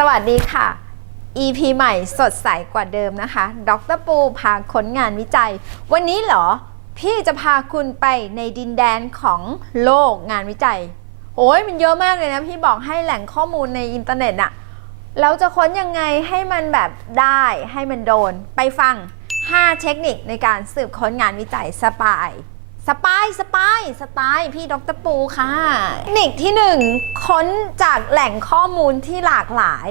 สวัสดีค่ะ EP ใหม่สดใสกว่าเดิมนะคะ ดรปูพาค้นงานวิจัย วันนี้เหรอ พี่จะพาคุณไปในดินแดนของโลกงานวิจัย โอ้ยมันเยอะมากเลยนะ พี่บอกให้แหล่งข้อมูลในอินเทอร์เน็ตอะเราจะค้นยังไงให้มันแบบได้ให้มันโดน ไปฟัง 5 เทคนิคในการสืบค้นงานวิจัยสปาย สปายสปายสไตล์พี่ดรปูค่ะ เทคนิคที่หนึ่งค้นจากแหล่งข้อมูลที่หลากหลาย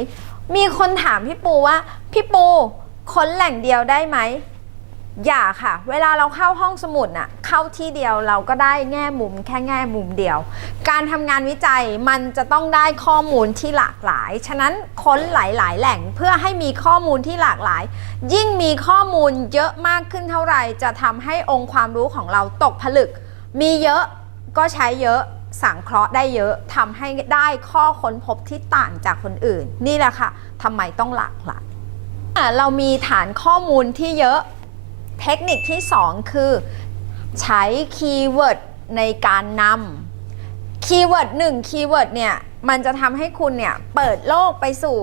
มีคนถามพี่ปูว่า พี่ปูค้นแหล่งเดียวได้ไหม อย่าค่ะ เวลาเราเข้าห้องสมุดน่ะเข้าที่เดียวเราก็ได้แง่มุมแค่แง่มุมเดียว การทำงานวิจัยมันจะต้องได้ข้อมูลที่หลากหลาย ฉะนั้นค้นหลาย ๆ แหล่งเพื่อให้มีข้อมูลที่หลากหลาย ยิ่งมีข้อมูลเยอะมากขึ้นเท่าไหร่ จะทำให้องค์ความรู้ของเราตกผลึก มีเยอะก็ใช้เยอะสังเคราะห์ได้เยอะทำให้ได้ข้อค้นพบที่ต่างจากคนอื่น นี่แหละค่ะทำไมต้องหลากหลายอะเรามีฐานข้อมูลที่เยอะ เทคนิคที่ 2 คือ ใช้คีย์เวิร์ดในการนำคีย์เวิร์ดหนึ่งคีย์เวิร์ดเนี่ย มันจะทำให้คุณเนี่ย เปิดโลกไปสู่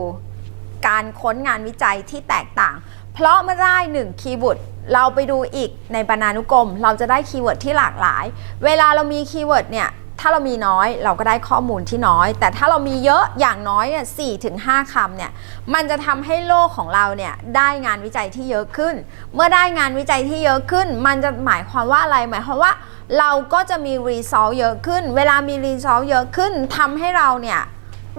การค้นงานวิจัยที่แตกต่าง เพราะเมื่อได้หนึ่งคีย์เวิร์ดเราไปดูอีกในบรรณานุกรม เราจะได้คีย์เวิร์ดที่หลากหลาย เวลาเรามีคีย์เวิร์ดเนี่ย ถ้าเรามีน้อยเราก็ได้ข้อมูลที่น้อย แต่ถ้าเรามีเยอะอย่างน้อยเนี่ยสี่ถึงห้าคำเนี่ยมันจะทำให้โลกของเราเนี่ยได้งานวิจัยที่เยอะขึ้น เมื่อได้งานวิจัยที่เยอะขึ้น มันจะหมายความว่าอะไรหมายความว่าเราก็จะมีรีซอสเยอะขึ้น เวลามีรีซอสเยอะขึ้นทำให้เราเนี่ย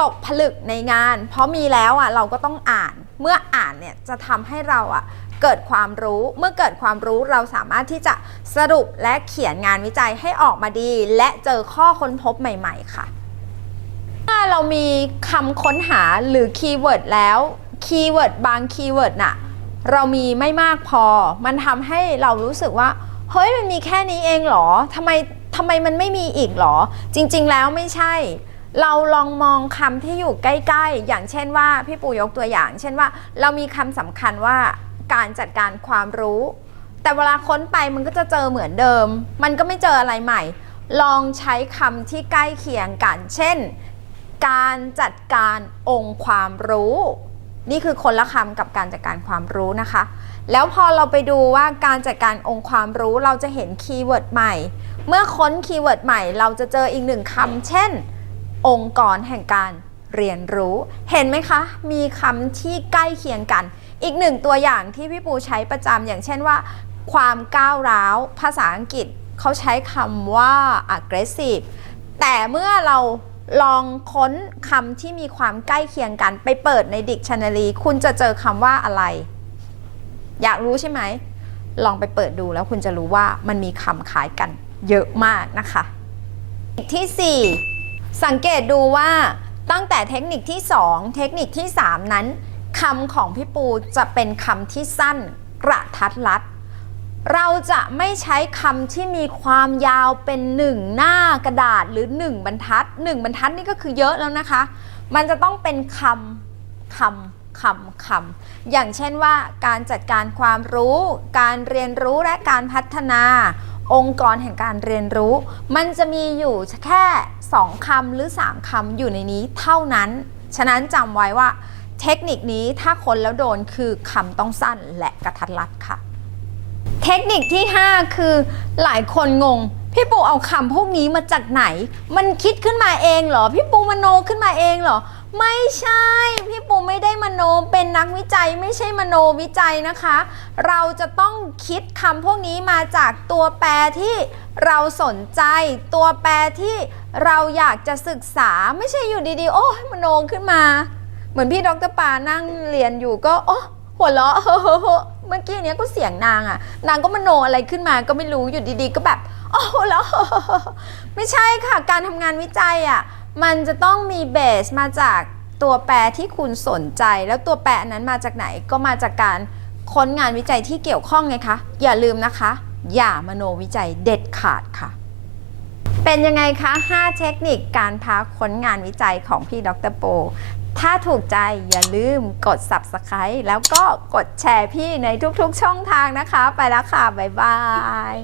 ตกผลึกในงาน เพราะมีแล้วอะเราก็ต้องอ่าน เมื่ออ่านเนี่ยจะทำให้เราอะเกิดความรู้ เมื่อเกิดความรู้เราสามารถที่จะสรุปและเขียนงานวิจัยให้ออกมาดี และเจอข้อค้นพบใหม่ๆค่ะถ้าเรามีคำค้นหาหรือคีย์เวิร์ดแล้วคีย์เวิร์ดบางคีย์เวิร์ดน่ะเรามีไม่มากพอ มันทำให้เรารู้สึกว่า เฮ้ยมันมีแค่นี้เองเหรอทำไมทำไมมันไม่มีอีกเหรอ จริง ๆ แล้วไม่ใช่ เราลองมองคำที่อยู่ใกล้ๆ อย่างเช่นว่าพี่ปู่ยกตัวอย่าง เช่นว่าเรามีคำสำคัญว่าการจัดการความรู้ แต่เวลาค้นไปมันก็จะเจอเหมือนเดิม มันก็ไม่เจออะไรใหม่ ลองใช้คำที่ใกล้เคียงกัน เช่น การจัดการองค์ความรู้ นี่คือคนละคำกับการจัดการความรู้นะคะ แล้วพอเราไปดูว่าการจัดการองค์ความรู้เราจะเห็นคีย์เวิร์ดใหม่ เมื่อค้นคีย์เวิร์ดใหม่ เราจะเจออีกหนึ่งคำเช่น องค์กรแห่งการเรียนรู้ เห็นไหมคะ มีคำที่ใกล้เคียงกัน อีกหนึ่งตัวอย่างที่พี่ปูใช้ประจำอย่างเช่นว่า ความก้าวร้าว ภาษาอังกฤษเขาใช้คำว่า aggressive แต่เมื่อเราลองค้นคำที่มีความใกล้เคียงกัน ไปเปิดใน dictionary คุณจะเจอคำว่าอะไร อยากรู้ใช่ไหม ลองไปเปิดดูแล้วคุณจะรู้ว่ามันมีคำคล้ายกันเยอะมากนะคะที่ 4 สังเกตดูว่าตั้งแต่เทคนิคที่ 2 เทคนิคที่ 3 นั้นคำของพี่ปูจะเป็นคำที่สั้นกระทัดรัด เราจะไม่ใช้คำที่มีความยาวเป็นหนึ่งหน้ากระดาษหรือ 1 บรรทัด 1 บรรทัดนี่ก็คือเยอะแล้วนะคะ มันจะต้องเป็นคำคำคำคำอย่างเช่นว่าการจัดการความรู้ การเรียนรู้และการพัฒนา องค์กรแห่งการเรียนรู้ มันจะมีอยู่แค่ 2คำหรือ 3คำอยู่ในนี้เท่านั้น ฉะนั้นจำไว้ว่าเทคนิคนี้ถ้าคนแล้วโดนคือคำต้องสั้นและกระทัดรัดค่ะ เทคนิคที่ 5 คือหลายคนงง พี่ปูเอาคำพวกนี้มาจากไหน มันคิดขึ้นมาเองเหรอ พี่ปูมโนขึ้นมาเองเหรอ ไม่ใช่ พี่ปูไม่ได้มโนเป็นนักวิจัยไม่ใช่มโนวิจัยนะคะ เราจะต้องคิดคำพวกนี้มาจากตัวแปรที่เราสนใจ ตัวแปรที่เราอยากจะศึกษาไม่ใช่อยู่ดีๆ โอ้ยมโนขึ้นมา เหมือนพี่ดรปานั่งเรียนอยู่ก็โอ้หัวเราะเมื่อกี้เนี้ยก็เสียงนางอะนางก็มโนอะไรขึ้นมาก็ไม่รู้อยู่ดีๆ ก็แบบโอ้หัวเราะไม่ใช่ค่ะ การทำงานวิจัยอะ มันจะต้องมีเบสมาจากตัวแปรที่คุณสนใจ แล้วตัวแปรนนั้นมาจากไหนก็มาจากการค้นงานวิจัยที่เกี่ยวข้องไงคะอย่าลืมนะคะ อย่ามโนวิจัยเด็ดขาดค่ะ เป็นยังไงคะ 5 เทคนิคการพาค้นงานวิจัยของพี่ดรโปถ้าถูกใจอย่าลืมกด subscribe แล้วก็กดแชร์พี่ในทุกๆช่องทางนะคะ ไปแล้วค่ะ บ๊ายบาย